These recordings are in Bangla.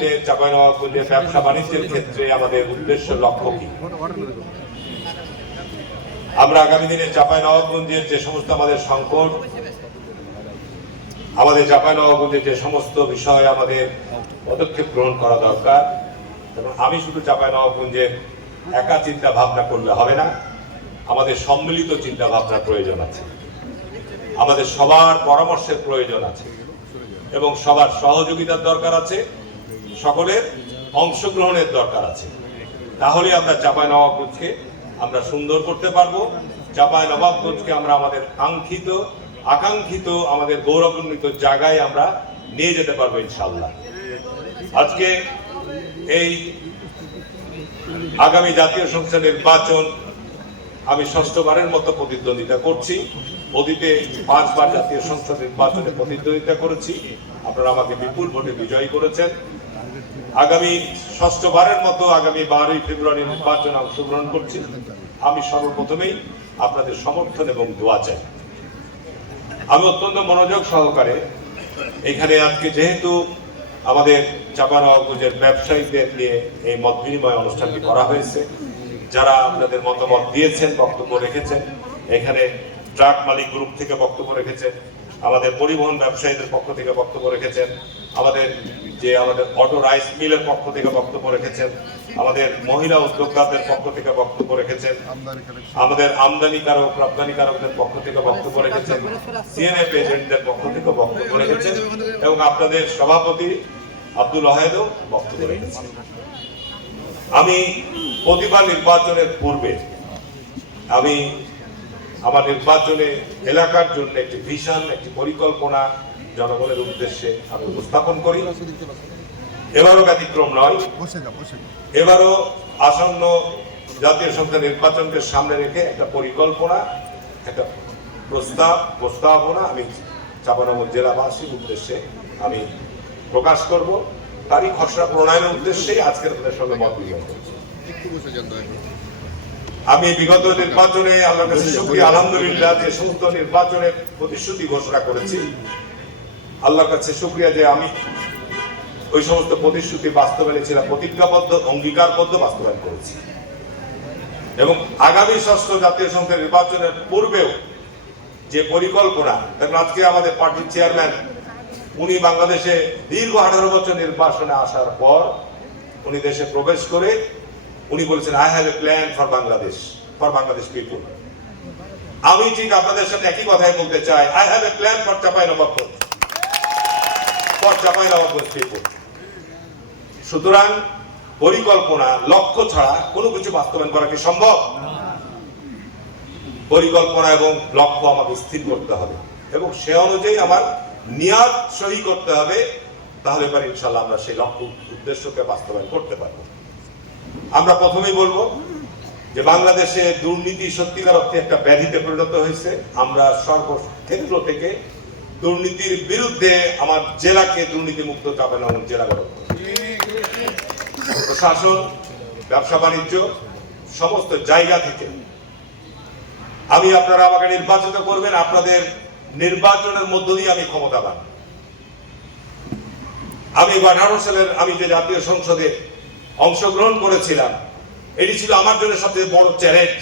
দিনে চাঁপাইনবাবগঞ্জের ব্যবসা বাণিজ্যের ক্ষেত্রে আমাদের উদ্দেশ্য লক্ষ্য কি। আমরা আগামী দিনে চাঁপাইনবাবগঞ্জের যে সমস্ত আমাদের সংকট, আমাদের চাঁপাইনবাবগঞ্জের যে সমস্ত বিষয়ে আমাদের পদক্ষেপ গ্রহণ করা দরকার, এবং আমি শুধু চাঁপাইনবাবগঞ্জের একা চিন্তা ভাবনা করলে হবে না, আমাদের সম্মিলিত চিন্তা ভাবনার প্রয়োজন আছে, আমাদের সবার পরামর্শের প্রয়োজন আছে এবং সবার সহযোগিতার দরকার আছে, সকলের অংশগ্রহণের দরকার আছে। তাহলে আমরা চাঁপাইনবাবগঞ্জকে আমরা সুন্দর করতে পারবো, চাঁপাইনবাবগঞ্জকে আমরা আমাদের আকাঙ্ক্ষিত আমাদের গৌরবান্বিত জায়গায় আমরা নিয়ে যেতে পারবো ইনশাআল্লাহ। আজকে এই আগামী জাতীয় সংসদ নির্বাচন আমি ষষ্ঠবারের মতো প্রতিদ্বন্দ্বিতা করছি। অতীতে 5 বার জাতীয় সংসদ নির্বাচনে প্রতিদ্বন্দ্বিতা করেছি, আপনারা আমাকে বিপুল ভোটে বিজয়ী করেছেন। আগামী ষষ্ঠবারের মতো আগামী 12ই ফেব্রুয়ারি নির্বাচনে অংশগ্রহণ করছি। আমি সর্বপ্রথমেই আপনাদের সমর্থন এবং দোয়া চাই। আমি অত্যন্ত মনোযোগ সহকারে এখানে আজকে, যেহেতু আমাদের চাঁপাইনবাবগঞ্জের ব্যবসায়ীদের নিয়ে এই মত বিনিময় অনুষ্ঠানটি করা হয়েছে, যারা আপনাদের মতামত দিয়েছেন, বক্তব্য রেখেছেন, এখানে ট্রাক মালিক গ্রুপ থেকে বক্তব্য রেখেছেন, আমাদের পরিবহন ব্যবসায়ীদের পক্ষ থেকে বক্তব্য রেখেছেন, আমাদের অটো রাইস মিলের পক্ষ থেকে বক্তব্য রেখেছেন, আমাদের মহিলা উদ্যোক্তাদের পক্ষ থেকে বক্তব্য রেখেছেন, আমাদের আমদানিকারক রপ্তানিকারকদের পক্ষ থেকে বক্তব্য রেখেছেন, সিএনএফ এজেন্টদের পক্ষ থেকে বক্তব্য রেখেছেন এবং আপনাদের সভাপতি আব্দুল ওয়াহেদও বক্তব্য রেখেছেন। আমি প্রতিবার নির্বাচনের পূর্বে আমি আমার নির্বাচনে এলাকার জন্য একটি ভিশন, একটি পরিকল্পনা জনগণের উদ্দেশ্যে আমি উপস্থাপন করি। এবারও ব্যতিক্রম নয়। এবারও আসন্ন জাতীয় সংসদ নির্বাচনকে সামনে রেখে একটা পরিকল্পনা, একটা প্রস্তাবনা আমি চাঁপাইনবাবগঞ্জ জেলাবাসীর উদ্দেশ্যে আমি প্রকাশ করব। তারই খসড়া প্রণয়নের উদ্দেশ্যেই আজকের আপনাদের সঙ্গে মত বিনিময় করছি। আমি বিগত নির্বাচনে আল্লাহর কাছে শুকরিয়া, আলহামদুলিল্লাহ, যে সমস্ত নির্বাচনের প্রতিশ্রুতি ঘোষণা করেছি, আল্লাহর কাছে শুকরিয়া যে আমি ওই সমস্ত প্রতিশ্রুতি বাস্তবায়নে ছিলাম প্রতিজ্ঞাবদ্ধ, অঙ্গীকারবদ্ধ বাস্তবায়ন করেছি। এবং আগামী ষষ্ঠ জাতীয় সংসদ নির্বাচনের পূর্বেও যে পরিকল্পনা, দেখুন আজকে আমাদের পার্টির চেয়ারম্যান, উনি বাংলাদেশে দীর্ঘ 18 বছর নির্বাচনে আসার পর উনি দেশে প্রবেশ করে উনি বলেছেন, I have a plan for Bangladesh people. আমি ঠিক আপনাদের সাথে একই কথাই বলতে চাই, I have a plan for Chapainawabganj people. সুতরাং পরিকল্পনা, লক্ষ্য ছাড়া কোনো কিছু বাস্তবায়ন করা কি সম্ভব? পরিকল্পনা এবং লক্ষ্য আমাকে স্থির করতে হবে এবং সে অনুযায়ী আমার নিয়াত সহি করতে হবে, তাহলে পরে ইনশাআল্লাহ আমরা সেই লক্ষ্য উদ্দেশ্যকে বাস্তবায়ন করতে পারবো। আমরা প্রথমেই বলবো যে বাংলাদেশে দুর্নীতি সত্যিকার অর্থে একটা ব্যাধিতে পরিণত হয়েছে। আমরা সর্বক্ষেত্র থেকে দুর্নীতির বিরুদ্ধে আমার জেলাকে দুর্নীতি মুক্ত চাঁপাইনবাবগঞ্জ জেলা গঠন করব। প্রশাসন, ব্যবসা বাণিজ্য, সমস্ত জায়গা থেকে আপনারা আমাকে নির্বাচিত করবেন, আপনাদের নির্বাচনের মধ্য দিয়ে আমি ক্ষমতাবান। আমি 18 সালের আমি যে জাতীয় সংসদে অংশগ্রহণ করেছিলাম, এটি ছিল আমার জন্য সবচেয়ে বড় চ্যালেঞ্জ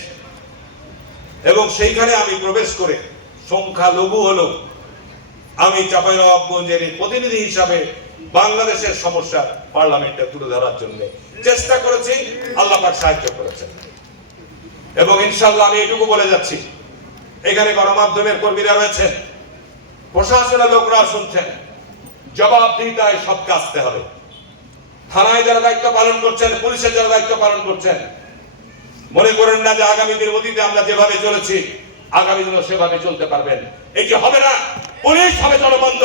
এবং সেইখানে আমি প্রবেশ করে সংখ্যালঘু হলেও আমি চাঁপাইনবাবগঞ্জের প্রতিনিধি হিসাবে বাংলাদেশের সমস্যা পার্লামেন্টে তুলে ধরার জন্য চেষ্টা করেছি। আল্লাহ পাক সাহায্য করেছেন এবং ইনশাআল্লাহ আমি এটুকু বলে যাচ্ছি, এখানে গণমাধ্যমের কর্মীরা রয়েছেন, প্রশাসনের লোকরা শুনছেন, জবাবদিহিতায় সবকে আসতে হবে। থানায় যারা দায়িত্ব পালন করছেন, পুলিশের যারা দায়িত্ব পালন করছেন, মনে করেন না যে আগামী দিন অতীতে আমরা যেভাবে চলেছি আগামী দিনও সেভাবে চলতে পারবেন। এটি হবে না। পুলিশ হবে জনবন্ধ।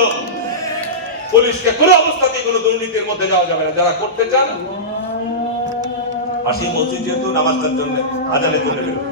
পুলিশকে কোনো অবস্থাতেই কোনো দুর্নীতির মধ্যে যাওয়া যাবে না। যারা করতে চান, পাশেই মসজিদ যেহেতু, নামাজটার জন্য আজানের জন্য বেরোবে।